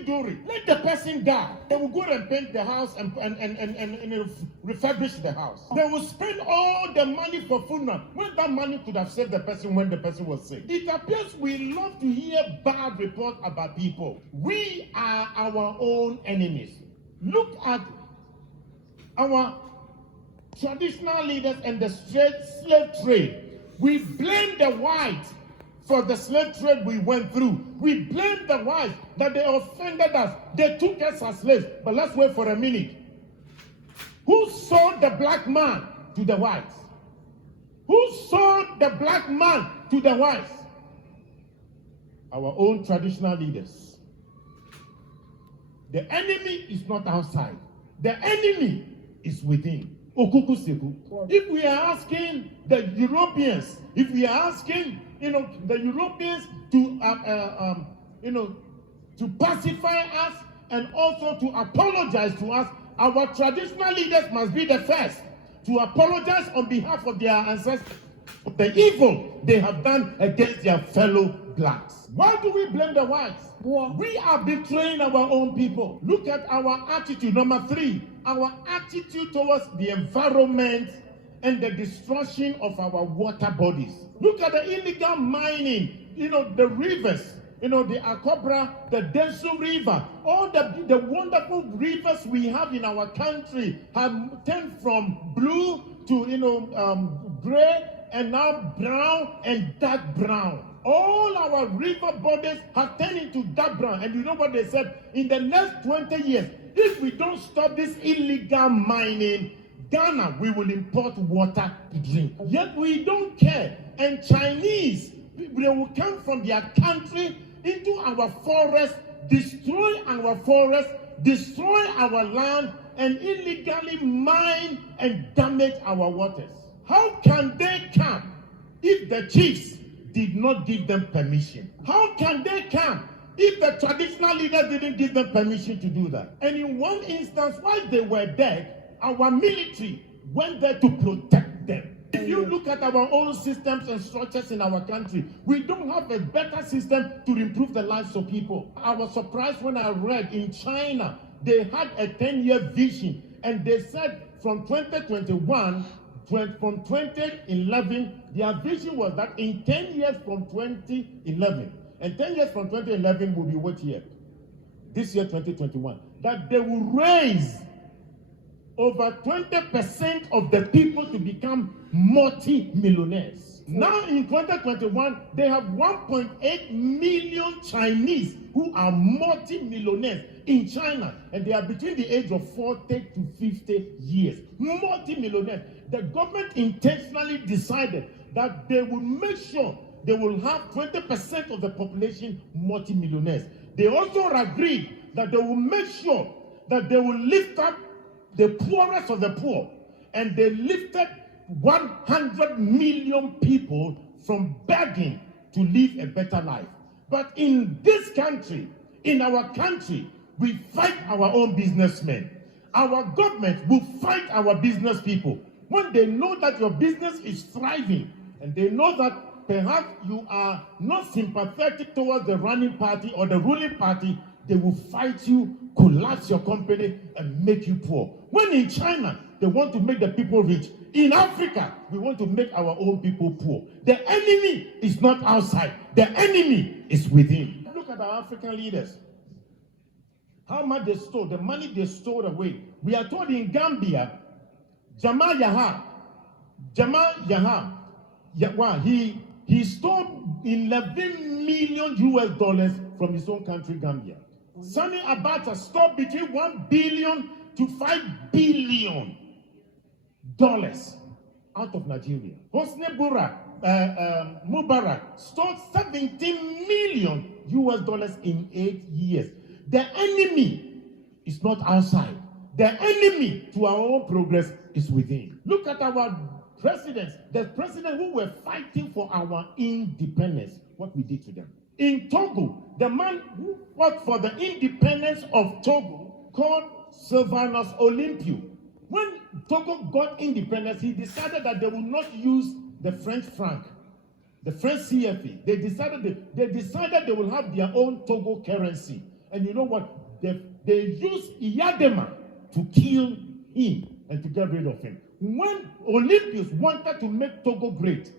wedding jewelry. Let the person die. They will go and paint the house and refurbish the house. They will spend all the money for funeral when that money could have saved the person when the person was sick. It appears we love to hear bad reports about people. We are our own enemies. Look at our traditional leaders and the slave trade. We blame the whites for the slave trade we went through. We blame the whites that they offended us. They took us as slaves. But let's wait for a minute. Who sold the black man to the whites? Who sold the black man to the whites? Our own traditional leaders. The enemy is not outside. The enemy is within. If we are asking the Europeans, if we are asking, the Europeans to, to pacify us and also to apologize to us, our traditional leaders must be the first to apologize on behalf of their ancestors for the evil they have done against their fellow blacks. Why do we blame the whites? We are betraying our own people. Look at our attitude. Number 3, our attitude towards the environment and the destruction of our water bodies. Look at the illegal mining, the rivers, the Akobra, the Densu River, all the wonderful rivers we have in our country have turned from blue to, gray, and now brown and dark brown. All our river bodies have turned into dark brown. And you know what they said? In the next 20 years, if we don't stop this illegal mining, Ghana, we will import water to drink. Yet we don't care. And Chinese, they will come from their country into our forest, destroy our forest, destroy our land, and illegally mine and damage our waters. How can they come if the chiefs did not give them permission? How can they come if the traditional leaders didn't give them permission to do that? And in one instance, while they were dead, our military went there to protect them. If you look at our own systems and structures in our country, we don't have a better system to improve the lives of people. I was surprised when I read in China, they had a 10-year vision, and they said from 2021, from 2011, their vision was that in 10 years from 2011, and 10 years from 2011 will be what year? This year, 2021, that they will raise over 20% of the people to become multi-millionaires. Now in 2021, they have 1.8 million Chinese who are multi-millionaires in China, and they are between the age of 40 to 50 years. Multi-millionaires. The government intentionally decided that they will make sure they will have 20% of the population multi-millionaires. They also agreed that they will make sure that they will lift up the poorest of the poor, and they lifted 100 million people from begging to live a better life. But in this country, in our country, we fight our own businessmen. Our government will fight our business people. When they know that your business is thriving, and they know that perhaps you are not sympathetic towards the running party or the ruling party, they will fight you, collapse your company, and make you poor. When in China, they want to make the people rich. In Africa, we want to make our own people poor. The enemy is not outside. The enemy is within. Look at our African leaders. How much they stole, the money they stole away. We are told in Gambia, Jamal Yahya, he stole 11 million US dollars from his own country, Gambia. Sani Abacha stole between $1 billion to $5 billion out of Nigeria. Hosni Mubarak stole 17 million US dollars in 8 years. The enemy is not outside. The enemy to our own progress is within. Look at our presidents, the presidents who were fighting for our independence, what we did to them. In Togo, the man who fought for the independence of Togo, called Sylvanus Olympio, when Togo got independence, he decided that they would not use the French franc, the French CFA. They decided they will have their own Togo currency. And you know what? They used Iyadema to kill him and to get rid of him. When Olympius wanted to make Togo great,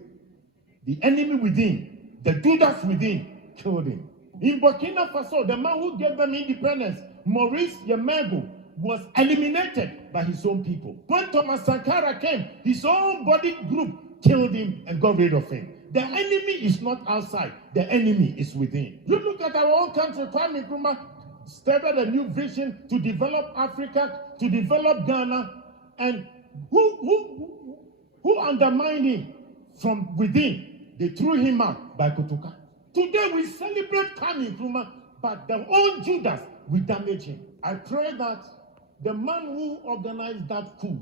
the enemy within, the Judas within, killed him. In Burkina Faso, the man who gave them independence, Maurice Yemego, was eliminated by his own people. When Thomas Sankara came, his own body group killed him and got rid of him. The enemy is not outside, the enemy is within. You look at our own country, Kwame Nkrumah started a new vision to develop Africa, to develop Ghana, and who undermined him from within? They threw him out by Kotoka. Today we celebrate Kwame Nkrumah, but the old Judas, we damage him. I pray that the man who organized that coup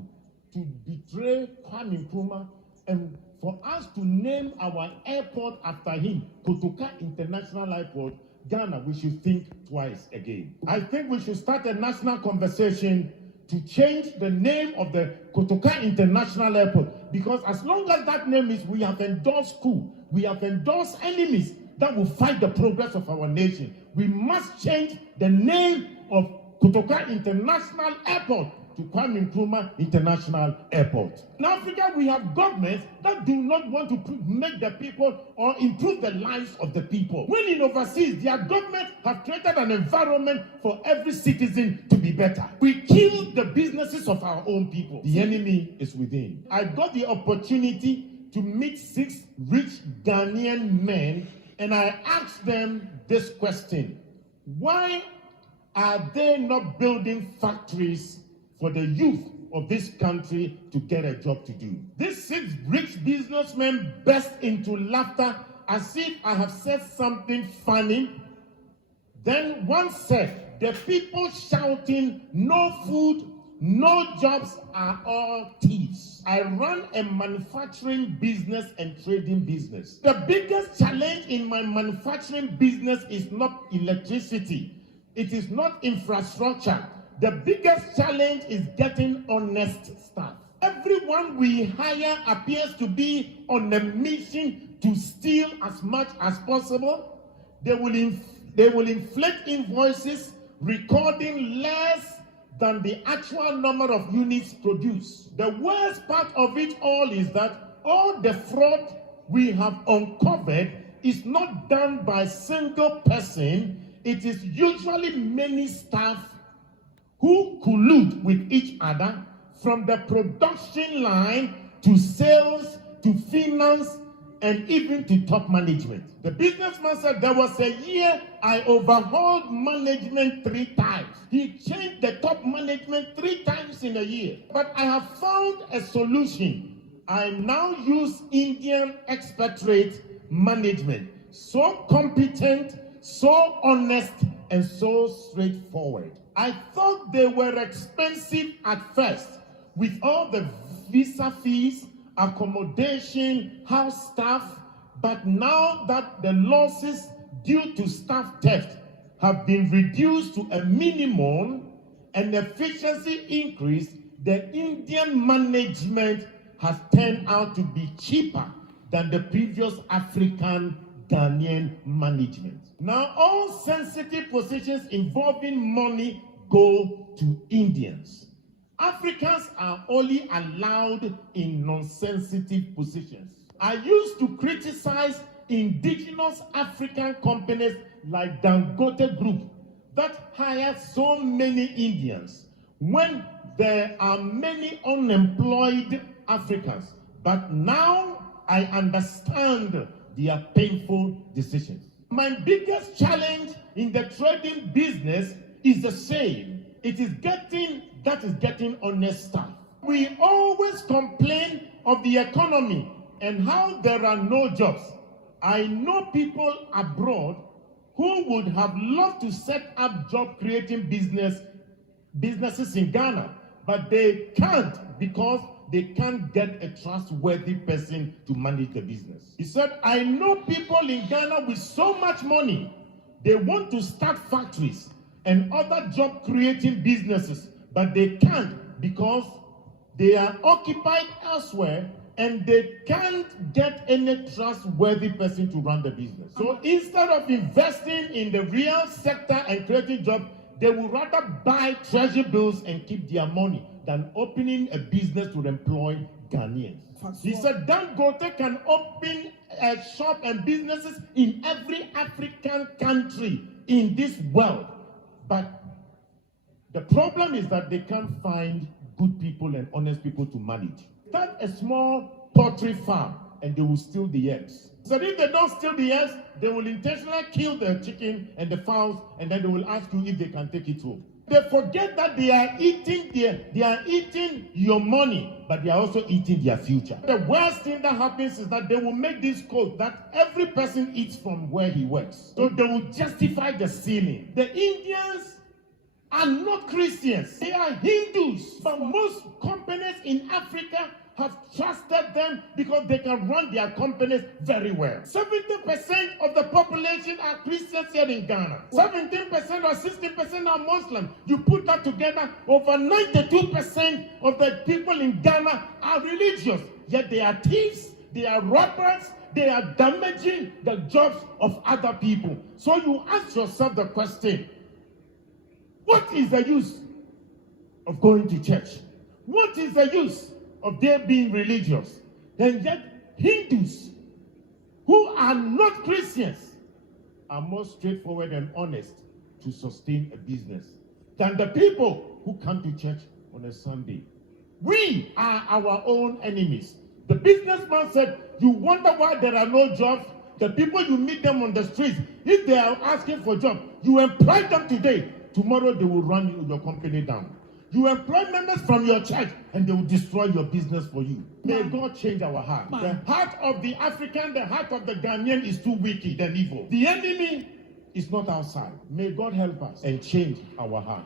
to betray Kwame Nkrumah and for us to name our airport after him, Kotoka International Airport, Ghana, we should think twice again. I think we should start a national conversation to change the name of the Kotoka International Airport, because as long as that name is, we have endorsed coup, we have endorsed enemies that will fight the progress of our nation. We must change the name of Kotoka International Airport to Kwame Nkrumah International Airport. In Africa, we have governments that do not want to make the people or improve the lives of the people. When in overseas, their governments have created an environment for every citizen to be better. We kill the businesses of our own people. The enemy is within. I got the opportunity to meet 6 rich Ghanaian men, and I asked them this question: why are they not building factories for the youth of this country to get a job to do? These 6 rich businessmen burst into laughter as if I have said something funny. Then one said, the people shouting, no food, no jobs are all thieves. I run a manufacturing business and trading business. The biggest challenge in my manufacturing business is not electricity. It is not infrastructure. The biggest challenge is getting honest staff. Everyone we hire appears to be on a mission to steal as much as possible. They will inflate invoices, recording less than the actual number of units produced. The worst part of it all is that all the fraud we have uncovered is not done by a single person. It is usually many staff who collude with each other, from the production line to sales to finance and even to top management. The businessman said there was a year I overhauled management 3 times. He changed the top management 3 times in a year. But I have found a solution. I now use Indian expatriate management. So competent, so honest, and so straightforward. I thought they were expensive at first, with all the visa fees, accommodation, house staff, but now that the losses due to staff theft have been reduced to a minimum and efficiency increased, the Indian management has turned out to be cheaper than the previous African Ghanaian management. Now, all sensitive positions involving money go to Indians. Africans are only allowed in non-sensitive positions. I used to criticize indigenous African companies like Dangote Group that hire so many Indians when there are many unemployed Africans. But now I understand their painful decisions. My biggest challenge in the trading business is the same. It is getting honest staff. We always complain of the economy and how there are no jobs. I know people abroad who would have loved to set up job-creating businesses in Ghana, but they can't because they can't get a trustworthy person to manage the business. He said, I know people in Ghana with so much money, they want to start factories and other job-creating businesses, but they can't because they are occupied elsewhere and they can't get any trustworthy person to run the business. So instead of investing in the real sector and creating jobs, they would rather buy treasury bills and keep their money than opening a business to employ Ghanaians. He said Dangote can open a shop and businesses in every African country in this world. But the problem is that they can't find good people and honest people to manage. Start a small poultry farm and they will steal the eggs. So if they don't steal the eggs, they will intentionally kill the chicken and the fowls, and then they will ask you if they can take it home. They forget that they are eating your money, but they are also eating their future. The worst thing that happens is that they will make this code that every person eats from where he works. So they will justify the stealing. The Indians are not Christians. They are Hindus. But most companies in Africa have trusted them because they can run their companies very well. 70% of the population are Christians here in Ghana. 17% or 16% are Muslim. You put that together, over 92% of the people in Ghana are religious. Yet they are thieves, they are robbers, they are damaging the jobs of other people. So you ask yourself the question, what is the use of going to church? What is the use of their being religious? And yet Hindus who are not Christians are more straightforward and honest to sustain a business than the people who come to church on a Sunday. We are our own enemies. The businessman said, you wonder why there are no jobs? The people you meet them on the streets, if they are asking for jobs, you employ them today. Tomorrow they will run your company down. You employ members from your church and they will destroy your business for you. May God change our heart. The heart of the African, the heart of the Ghanaian is too wicked and evil. The enemy is not outside. May God help us and change our heart.